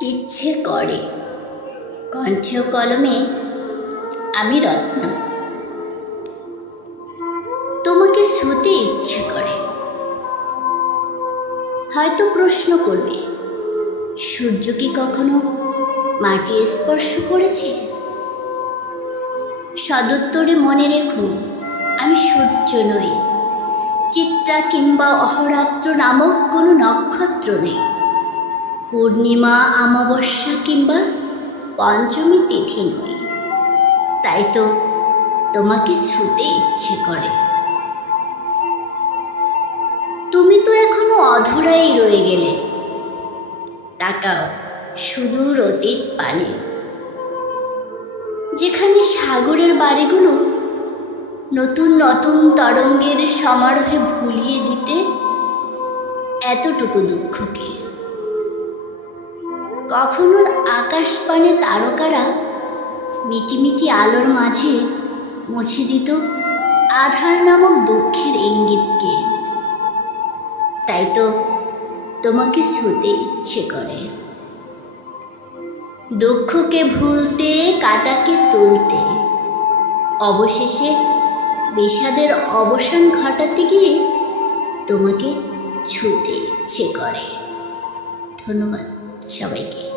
ইচ্ছে করে কণ্ঠে ও কলমে আমি রত্ন। তোমাকে ছুতে ইচ্ছে করে। হয়তো প্রশ্ন করবে, সূর্য কি কখনো মাটি স্পর্শ করেছে? সদুত্তরে মনে রেখো, আমি সূর্য নই, চিত্রা কিংবা অহরাত্র নামক কোনো নক্ষত্র নেই, পূর্ণিমা অমাবস্যা কিংবা পঞ্চমী তিথি নই। তাই তো তোমাকে ছুতে ইচ্ছে করে। তুমি তো এখনো অধরাই রয়ে গেলে। তাকাও সুদূর অতীত পানে, যেখানে সাগরের বাড়িগুলো নতুন নতুন তরঙ্গের সমারোহে ভুলিয়ে দিতে এতটুকু দুঃখকে। কখনো আকাশ পানে তারকারা মিটিমিটি আলোর মাঝে মুছে দিত আধার নামক দুঃখের ইঙ্গিতকে। তাই তো তোমাকে ছুতে ইচ্ছে করে। দুঃখকে ভুলতে, কাটাকে তুলতে, অবশেষে বিষাদের অবসান ঘটাতে গিয়ে তোমাকে ছুতে ইচ্ছে করে। ধন্যবাদ সবাইকে।